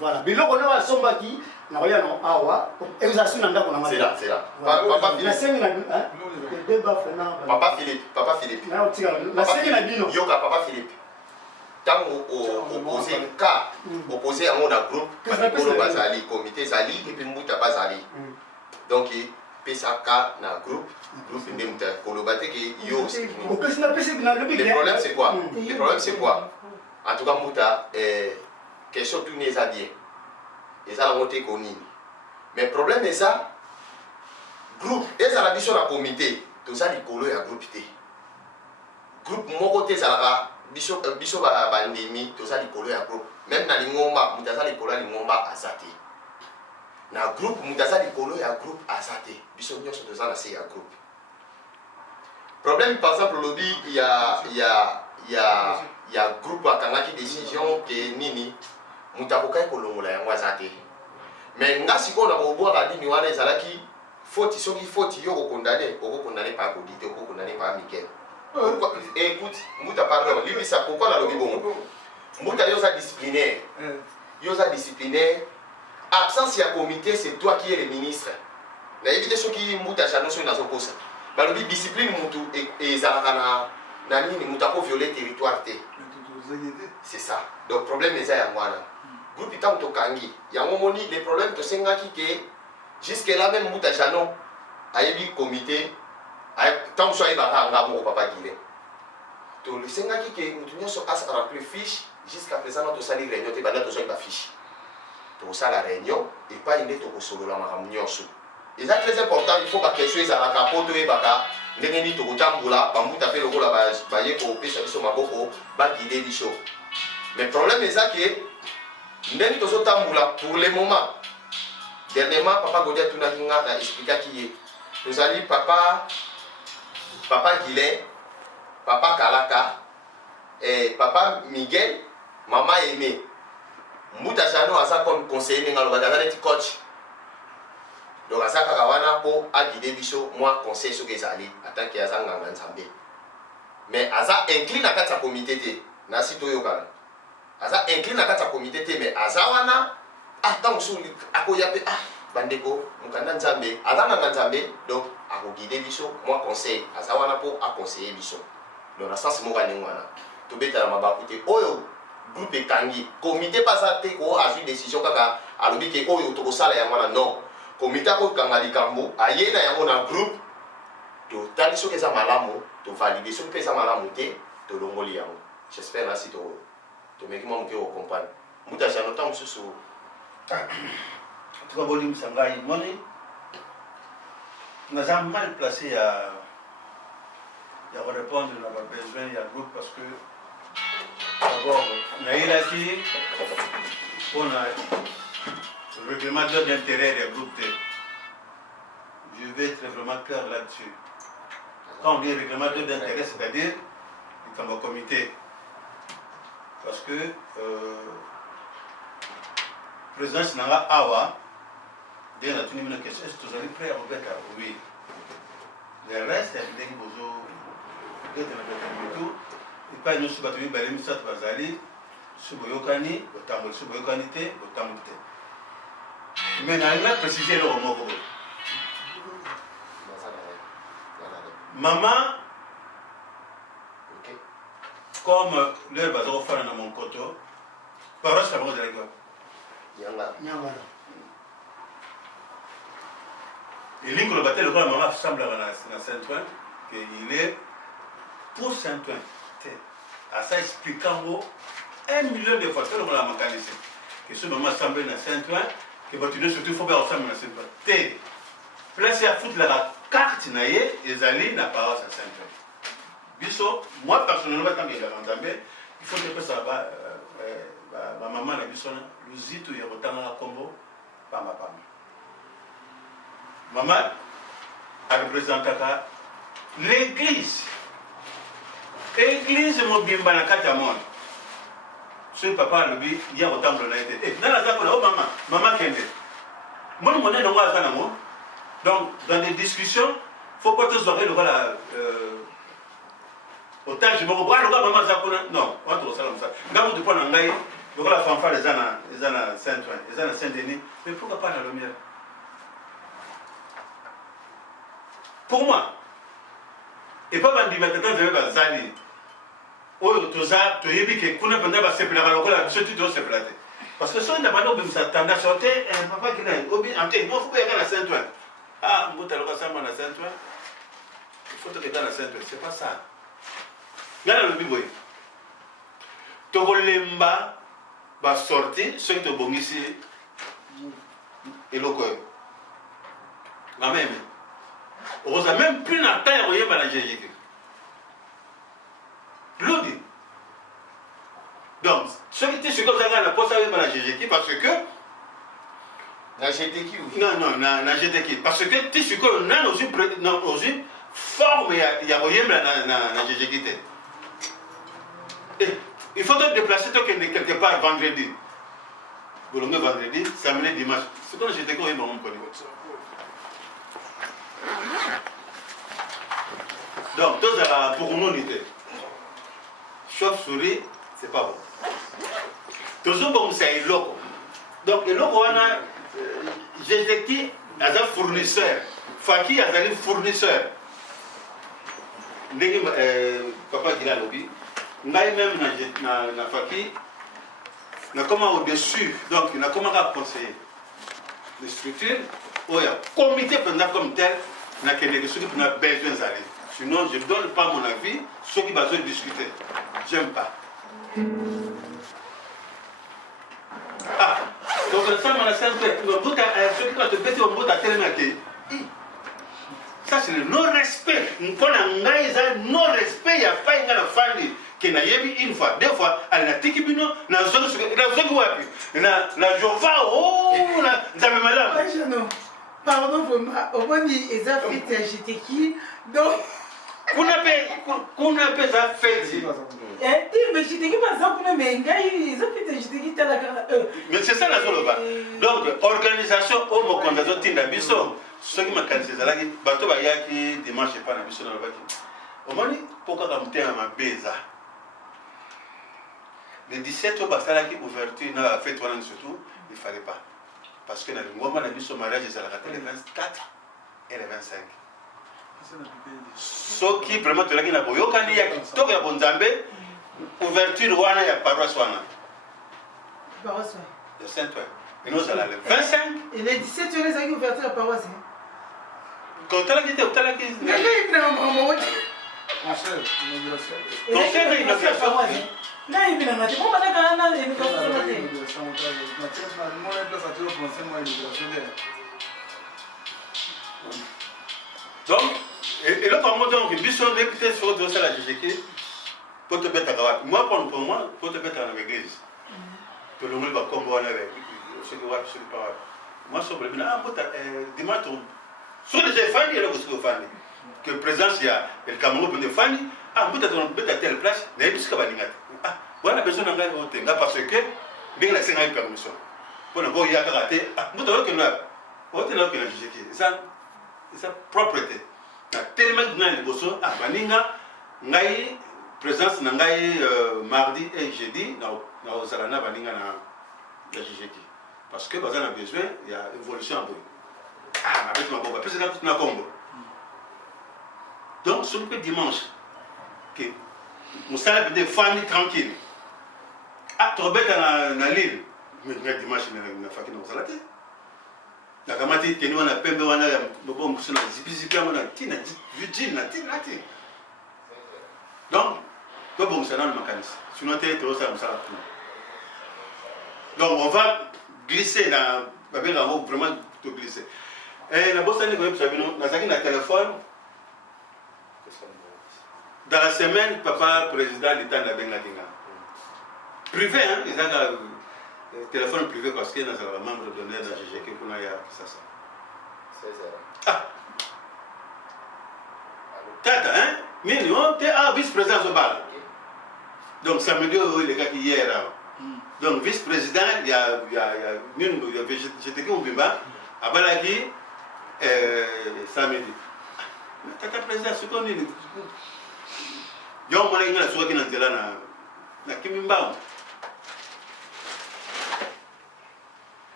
Voilà, biloko na basombaki na koya no awa exercice na ndako na c'est là papa Philippe papa Philippe na sengi na bino yoka papa Philippe tant opposé ka opposé à mon groupe pour bazali comité zali et puis muta bazali donc PSaka na groupe ndemta kolobate ke yo le problème c'est quoi le problème c'est quoi en tout cas muta question tout n'est bien et ça la montée connu mais problème est ça groupe et ça la vision la comité tout ça les colo ya groupe té groupe mon côté ça la biso bandemi tout ça les colo ya groupe même na lingomba muta ça les colo lingomba azate na groupe muta ça les colo ya groupe azate biso nyonso tout ça la c'est ya groupe problème par exemple lobby il y a groupe akangaki décision que nini mutakokai kolongola yango azate mais nga siko na kobwaka nini wana ezalaki faute soki faute yo kokondane pas kodite kokondane pas Mikel écoute muta pardon libisa pourquoi la lobby bon muta yoza disciplinaire absence ya comité c'est toi qui es le ministre na éviter soki muta chano so nazo kosa ba lobby discipline mutu ezalaka na nini muta ko violer territoire té c'est ça donc problème est ça ya mwana groupe tant to kangi yango moni les problèmes to sengaki ke jusque là même muta jano ayebi comité tant so ayeba ngamo papa gile to le sengaki ke mutu nyoso as remplir fiche jusqu'à présent to sali réunion te banda to so ba fiche to sala réunion et pas inde to ko solo la makamu nyoso et ça très important il faut pas que soit ça la capote et baka ndenge ni to ko tambula ba muta pe lokola ba ye ko pesa biso maboko ba guider biso mais problème est ça que ndeni tozo tambula pour le moment dernièrement papa Godia Tunakinga a expliqué qui nous allons papa Guilin papa Kalaka et papa Miguel maman Aimé muta jano asa comme conseiller ngalo badala net coach donc asa kakawana po a guider biso moi conseil so kezali en tant que azanga nzambe mais asa incline na kati ya comité te na sito yokana aza incline na kati ya comité te mais azawana tant suli akoya pe bandeko mukanda nzambe azanga nzambe donc akoguider biso moi conseil azawana po a conseiller biso donc na sens mo kanengo wana to beta na mabaku te oyo groupe ekangi comité pasa te ko azui décision kaka alobi ke oyo to kosala ya mwana non comité ko kanga likambo ayena yango na groupe to tali soki eza malamu to valider soki pesa malamu te to longoli yango j'espère na si to mais comment on comprendre muta jano tant mususu tout cas bolim sangai moni nous sommes mal placé à répondre à nos besoins il y a groupe parce que d'abord naïlaki on a le règlement d'intérêt des groupes je vais être vraiment clair là-dessus quand on dit règlement d'intérêt c'est-à-dire il y a un comité parce que président Sinanga Awa, dès la tenue de la question, est-ce que vous allez prêt à vous mettre à oui. Le reste, il y a des besoins de tout. Et pas une chose de la mission de Bazali, Suboyokani, Botambo, Suboyokanité, Botamboute. Mais on a précisé le mot. Maman, comme le bazar fait dans mon coteau, parole c'est la de l'école. Et l'île le bâtiment, le maman semble à Saint-Ouen qu'il est pour Saint-Ouen. À ça expliquant 1 million de fois, que la mécanicien. Que ce maman semble à Saint-Ouen, que votre surtout faut bien ensemble à Saint-Ouen. T. Placé à foutre la carte naïe, et Zali n'a pas à Saint-Ouen. Biso, moi personnellement, quand il a entendu, il faut que ça va. Ma maman a dit le zito il y a autant à Combo, pas ma femme. Maman a représenté l'église. L'église mobile banakata mon. Ce papa le dit il y a autant de l'année. Et dans la zone oh maman kende. Moi mon est dans la zone. Donc dans des discussions, faut pas tous voir le voilà. otage moko bwana loka mama za kuna non watu osala msa ngamu tu pona ngai lokola fanfare ezana Saint-Ouen ezana Saint-Denis mais pourquoi pas na Lumière pour moi et pas bandi batata de bazali oyo toza toyebi ke kuna panda ba sepela lokola biso tu do sepela te parce que son d'abord on s'attendait à sortir un papa qui n'a obi ante non faut pas aller à Saint-Ouen ah mbota loka sama na Saint-Ouen il faut que dans la Saint-Ouen c'est pas ça ngana lobi boy tokolemba ba sorti ceux qui te bongisi eloko na même on a même plus na terre oye ba na jésus l'odi donc ceux qui étaient sur comme ça na poste avec ba na jésus parce que na GTQ non na GTQ parce que tu sais que na aussi forme ya oyemba na jésus il faut te déplacer quelque part vendredi. Bolongue vendredi, samedi, dimanche. C'est quand j'étais quand même mon connu. Donc, tout ça pour nous, l'idée. Chauve-souris, c'est pas bon. Toujours bon, c'est un loco. Donc, le loco, on a Jézeki, un fournisseur. Faki, un fournisseur. Papa dit là, lobby. Ngai même na Faki na comment au-dessus donc na comment à conseiller les structures où il y a comité pendant comme tel na quelque chose qui n'a besoin d'aller sinon je ne donne pas mon avis ceux qui besoin de discuter j'aime pas ah donc ça on a sempre ceux qui quand te bêter au bout à tellement ça c'est le non-respect mpona ngai eza non-respect il y a pas une famille qui n'a yebi une fois deux fois elle n'a tiki bino na zoki wapi na jova oh na nzambe malamu pardon vraiment au moins ils ont fait j'étais qui donc kuna pe za feti mais j'étais qui par exemple mais ngai ils ont fait j'étais qui tala mais c'est ça la zoloba donc organisation au mokondazo tinda biso ceux qui m'akanise ezalaki bato bayaki dimanche epa na biso na lobaki omoni mpoka kamutema mabeza le 17 oyo basalaki ouverture na bafete wana surtout il fallait pas parce que na lingomba na biso mariage ezalaka te le 24 et le 25 soki vraiment tolaki na boyokani ya kitoko ya bonzambe ouverture wana ya paroisse wana de Saint-Ouen et nous allons le 25 et le 17 tu les as ouverture la paroisse quand talaki te talaki conseil d'inauguration là il vient de comment on a quand même donc et là par contre donc biso député sur de ça la GGK pour te mettre à moi pour moi pour te mettre à l'église tout le monde va combo avec ce que va ce que pas moi sur le ah dimanche sur les familles là vous famille que présence il y a le Cameroun de famille ah peut-être on peut à telle place mais puisque va linga ah voilà besoin d'engager voter parce que bien la sénat permission pour ne pas y avoir raté ah nous devons que là voter là que la GGK ça propreté tellement dans les bossos ah baninga ngai présence na ngai mardi et jeudi na ozalana baninga na la GGK parce que bazana a besoin il y a évolution en bout ah avec ma bombe parce que dans na Congo donc sur le dimanche que nous sommes des familles tranquilles ah tu rebelles na l'île mais dimanche na faki na ozalate na kamati teni wana pembe wana ya bon kusina zipizipi wana tina vigile na tina donc toi bon ça dans le mécanisme sinon tu es ça donc on va glisser dans vraiment te glisser et la bosse ni sabino na zaki na téléphone dans la semaine papa président l'état na benga dinga privé hein ils ont téléphone privé parce que nous avons membre d'honneur de la GGK pour nous ça. 16h. Ah. Tata, hein? Minimum, tu es vice-président de Bal. Donc samedi, les gars qui hier. Donc vice-président, il y a GTK au Bimba, à Balaki, samedi. Tata président, ce qu'on dit. yo mona inga suka kina nzela na kimimbangu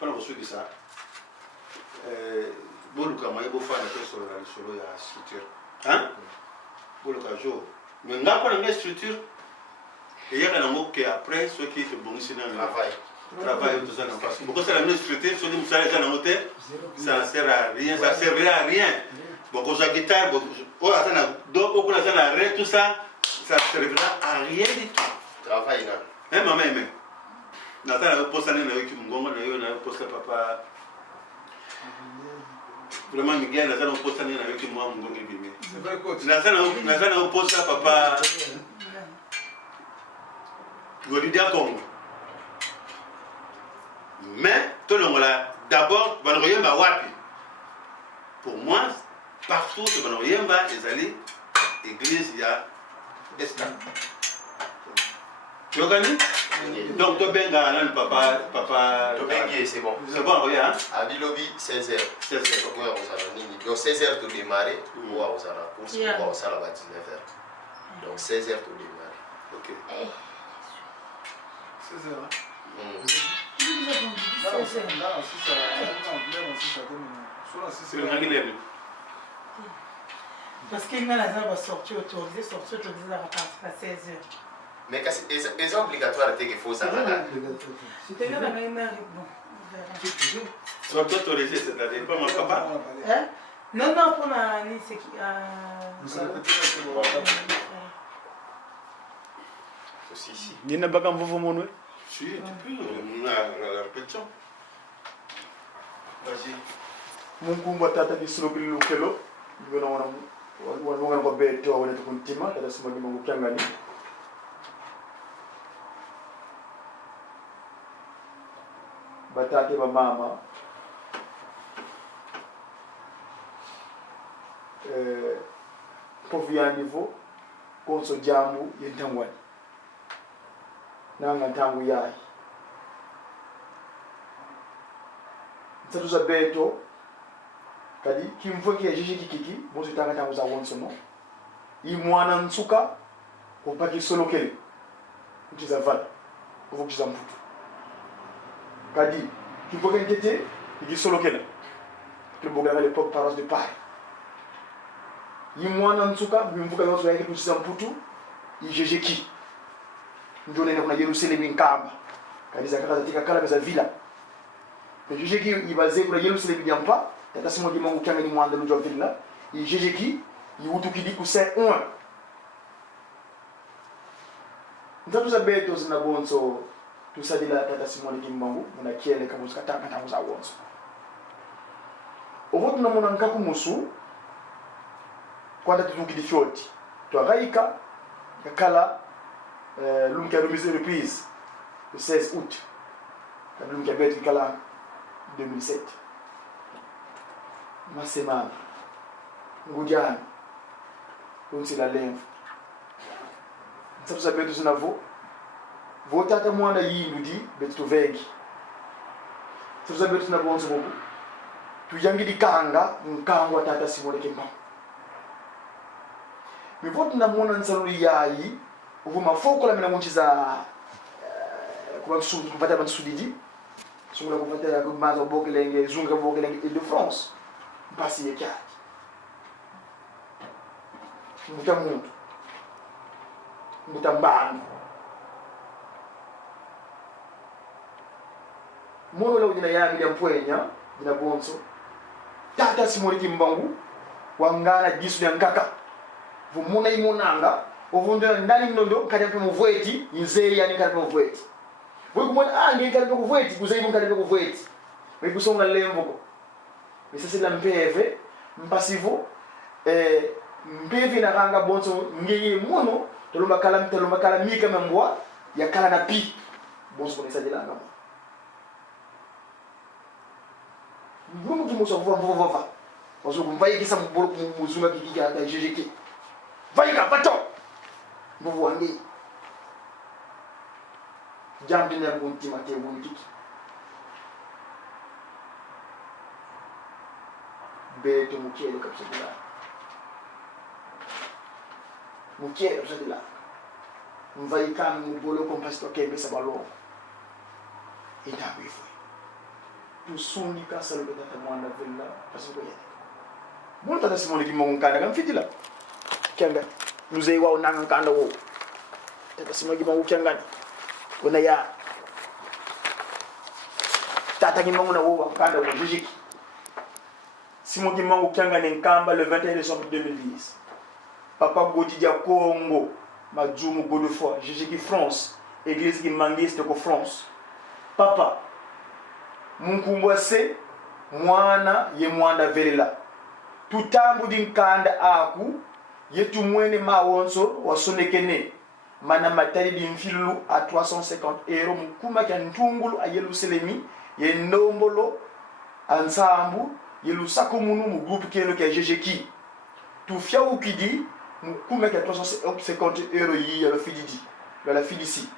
pana kosuki sa boluka maye bofana te solo na solo ya structure hein boluka jo mais nga ko na structure et yaka na ngoke après ce qui te bongisi na travail tout ça parce que beaucoup c'est la même structure sur une salle dans l'hôtel ça sert à rien ça servira à rien beaucoup de guitare beaucoup attends donc beaucoup de ça rien tout ça ça servira à rien du tout travail là hein maman aimé natana posta na yo kimungongo na yo na posta papa vraiment Miguel natana posta na yo kimungongo bimé c'est vrai coach natana posta papa Golidia Congo mais tout le monde là d'abord Banoyemba wapi pour moi partout de Banoyemba les allées église il y a escale tu connais donc tu benga nan papa to bengi c'est bon regarde à Bilobi 16h 16h donc donc 16h to démarrer ou à Osala pour ce qu'on ça là 19h donc 16h to démarrer OK 16h parce qu'il y a la sortie autorisée à partir de 16h. mais c'est obligatoire qu'il faut ça là. C'était là la même heure. soit autorisé c'est-à-dire pas mon papa Hein? Non pour la c'est qui aussi ici Nina baka mvuvu monwe. si tu peux la répétition vas-y Mungu tata bisulukili lukelo. Ngona wana ko beto wana tukuntima tata sima ni mungu kyangani. Batate ba mama povia niveau konso jambu yentangwani nanga tangu yayi tsatuza beto kadi kimfoki ya jiji kikiki bosi tanga tangu za wonsono imwana nsuka kopaki solokele utiza vala kuvukiza mputu kadi kimfoki ntete iki solokele kiboga à l'époque paroisse de Paris imwana nsuka bimvuka yose yake kuchiza mputu ijejeki ndio nenda kuna Yerusalemu nkamba kadi zakaka tika kala za villa ijejeki ibaze kuna Yerusalemu nyampa tata simo di mangu kyanga ni mwanda lujo villa ijejeki iwutukidi ku Saint 1 ntabu za beto zina bonso tusadila tata simo di mangu na kiele kabuska kataka tangu za bonso ovo tunamona nkaku musu kwanda tutukidi fyoti twagaika yakala l'Unkia remise reprise le 16 août. L'Unkia Bête Kala 2007. Masema, Ngoudiane, Unsi la Lèvre. Ça vous appelle tout ça, vous tata mwana yindi betu vengi. Ça vous appelle tout ça, vous tu yangi di kanga, nkangwa tata simone kemba. Mais votre namona nsaluri yayi uvuma foko la mina munchiza kupata bantu sudidi sungula kupata kumaza bokelenge zunga bokelenge Île-de-France mpasi yekati mbuta muntu mbuta mbangu mono la ujina yami ya mpwenya jina bonso tata simori kimbangu wangana jisu ya nkaka vumuna imonanga ovundana ndani mnondo kadape muvweti inzeri yani kadape muvweti wewe kumona ngi kadape muvweti kuzaibu kadape muvweti wewe kusonga lembo ko misasi la mpeve mpasivo mpevi na kanga bonso ngeye mono tolomba kala mika membwa ya kala na pi bonso ko nisajila ngama mbumu kimoso vova wazo kumvaye kisa mbolo kumuzunga kikiki aka jejeke vaika bato mbuvu wange jambi na bunti mate bunti beto mukele kapsula mukiera za dila mvaika mubolo kompasito kembe sabalo itabu ifo tusundi ka salo tata mwanda villa parce que mon tata simone ki mo kanda kam fitila kenga nuzei wa nanga kanda wo tata simone ki mo kenga ona ya tata ki mo na wo kanda wo jiji simone ki mo kenga ne kamba le 21 décembre 2010 papa Godidja Congo majumu Godefroy jiji ki France église ki mangiste ko France papa munkumbwase mwana ye mwanda velela tutambu dinkanda aku yetu mwene mawonso wasonekene mana matari dimfilu a 350 € mukuma kya ntungulu a Yerusalemi ye ndombolo ansambu yelu sakomunu mu groupe kelo kya jejeki tu fia ukidi mukuma kya 350 € yi ya fididi la fidisi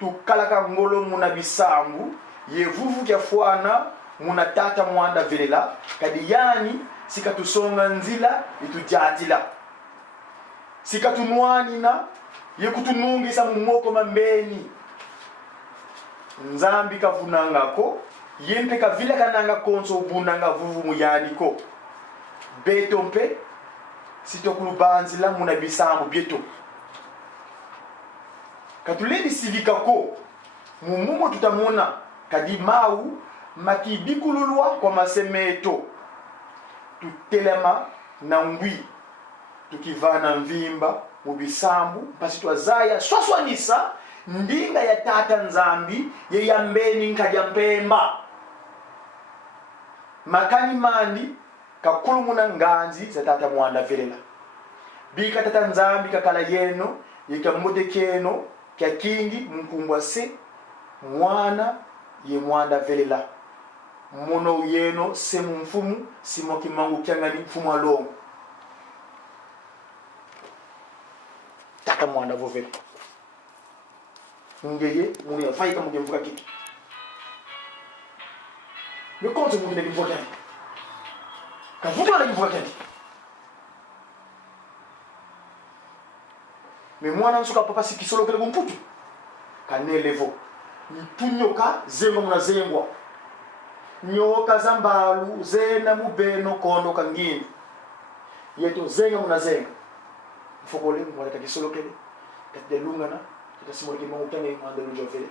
tu kalaka ngolo muna bisambu ye vuvu kya fwana muna tata mwanda velela kadi yani sikatusonga nzila itujatila sikatunwanina ye kutunungisa mumoko mambeni nzambi kavunangako yempe kavila kananga konso ubunanga vuvu muyaniko beto mpe sitokulubanzila muna bisambu bieto katuledi sivikako mumumo tutamona kadi mau makibikululwa kwa masemeto tutelema na ngwi tukivana mvimba mubisambu pasi twazaya swaswanisa ndinga ya tata nzambi ye yambeni nkaja mpemba makani mandi kakulumuna nganzi za tata mwanda velela bika tata nzambi kakala yeno yikamude keno kya kingi mkumbwa se mwana ye mwanda velela mono yeno semu mfumu simoki mangu kyangani mfumu alongo tata mwanda vovela ngeye muni yafaika muge mvuka kiki me konte muge negi mvuka kiki kavuka negi mvuka kiki me mwana nsuka papa sikisolo kele kumputu kanelevo ntunyoka zengo muna zengwa nyoka zambalu zena mubeno kondo kangini yeto zenga muna zenga mfokole mwale kakisolo kele kadelungana kitasimoliki mwa utanga imanda lujofele